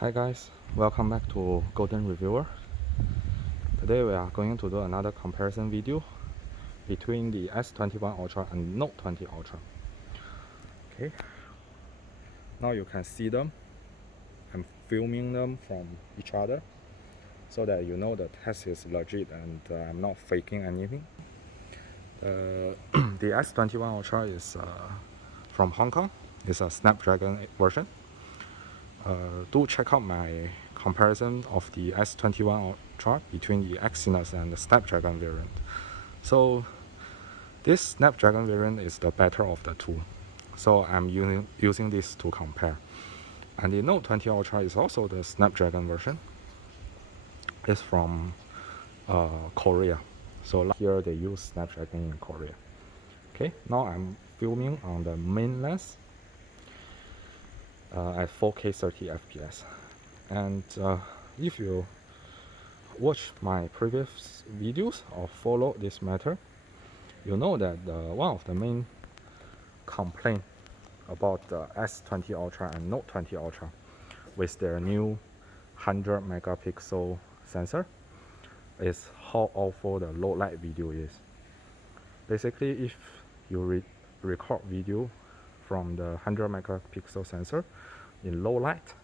Hi guys, welcome back to Golden Reviewer. Today we are going to do another comparison video between the S21 Ultra and Note 20 Ultra. Okay, now you can see them. I'm filming them from each other so that you know the test is legit and I'm not faking anything. The S21 Ultra is from Hong Kong. It's a Snapdragon version. Do check out my comparison of the S21 Ultra between the Exynos and the Snapdragon variant. So this Snapdragon variant is the better of the two. So I'm using this to compare. And the Note 20 Ultra is also the Snapdragon version. It's from Korea. So here they use Snapdragon in Korea. Okay, now I'm filming on the main lens at 4K 30 FPS. And if you watch my previous videos or follow this matter, you know that one of the main complaints about the S20 Ultra and Note 20 Ultra with their new 100 megapixel sensor is how awful the low light video is. Basically, if you record video from the 100 megapixel sensor in low light,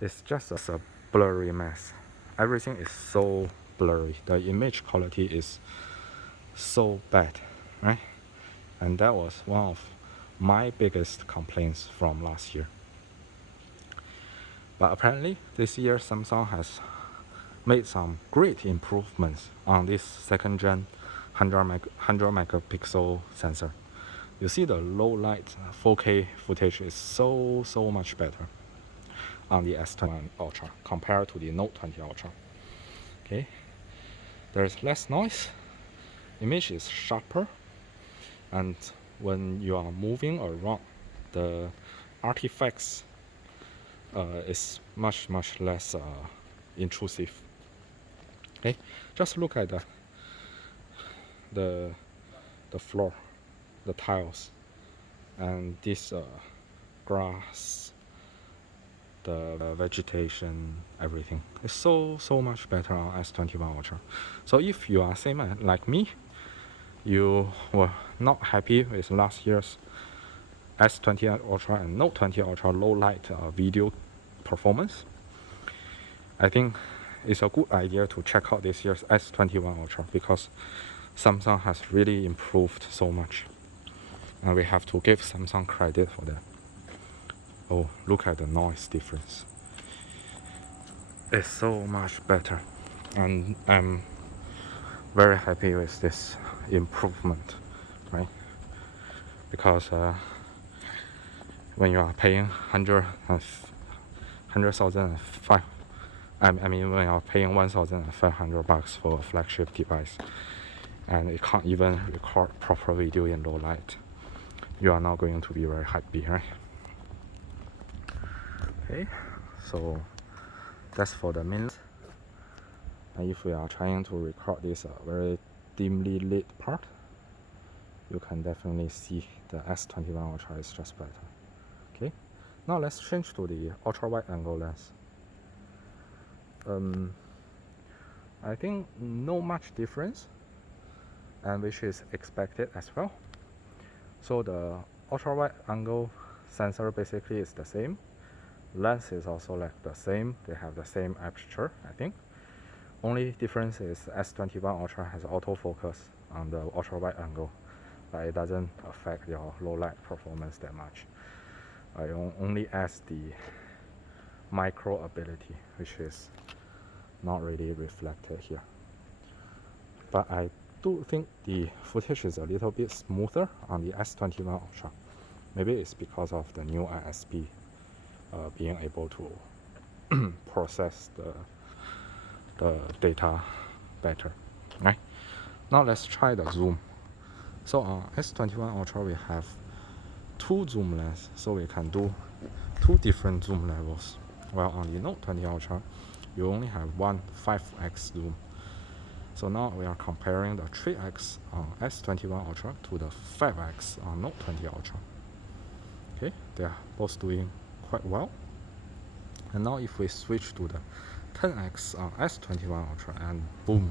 it's just a blurry mess. Everything is so blurry. The image quality is so bad, right? And that was one of my biggest complaints from last year. But apparently this year Samsung has made some great improvements on this second gen 100 megapixel sensor. You see the low light 4K footage is so much better on the S21 Ultra compared to the Note 20 Ultra. Okay, there's less noise, image is sharper, and when you are moving around, the artifacts is much less intrusive. Okay, just look at the floor, the tiles, and this grass, the vegetation, everything is so much better on S21 Ultra. So if you are same like me, you were not happy with last year's S20 Ultra and Note 20 Ultra low light video performance, I think it's a good idea to check out this year's S21 Ultra because Samsung has really improved so much, and we have to give Samsung credit for that. Oh, look at the noise difference. It's so much better, and I'm very happy with this improvement, right? Because when you are paying 100,005, I mean when you are paying $1,500 for a flagship device, and it can't even record proper video in low light, you are not going to be very happy, right? Okay, so that's for the main. And if we are trying to record this very dimly lit part, you can definitely see the S21 Ultra is just better. Okay, now let's change to the ultra wide angle lens. I think no much difference, and which is expected as well. So the ultra wide angle sensor basically is the same. Lens is also like the same. They have the same aperture, I think. Only difference is S21 Ultra has autofocus on the ultra wide angle, but it doesn't affect your low light performance that much. It only adds the micro ability, which is not really reflected here. But I do think the footage is a little bit smoother on the S21 Ultra. Maybe it's because of the new ISP being able to process the data better, right? Now let's try the zoom. So on S21 Ultra we have two zoom lens, so we can do two different zoom levels, while on the Note 20 Ultra you only have one 5x zoom. So now we are comparing the 3x on S21 Ultra to the 5x on Note 20 Ultra. Okay, they are both doing quite well. And now if we switch to the 10x on S21 Ultra, and boom,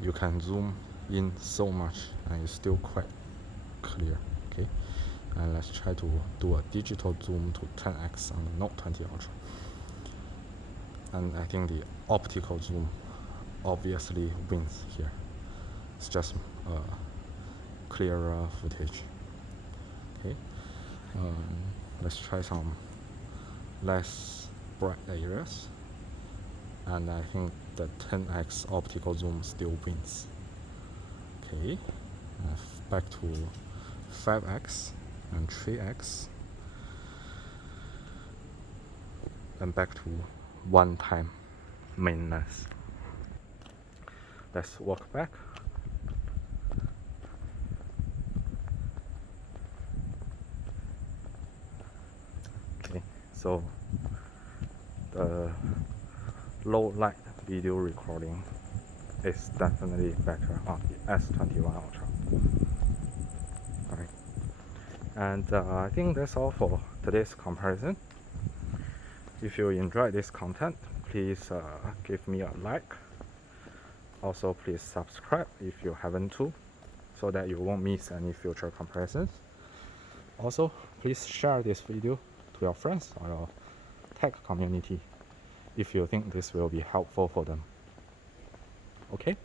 you can zoom in so much and it's still quite clear. Okay, and let's try to do a digital zoom to 10x on the Note20 Ultra. And I think the optical zoom obviously wins here. It's just clearer footage. Okay, let's try some less bright areas, and I think the 10x optical zoom still wins. Okay, back to 5x and 3x, and back to 1 time main lens. Let's walk back. Okay, so the low light video recording is definitely better on the S21 Ultra. Alright, and I think that's all for today's comparison. If you enjoyed this content, please give me a like. Also, please subscribe if you haven't too, so that you won't miss any future comparisons. Also, please share this video to your friends or your tech community if you think this will be helpful for them. Okay?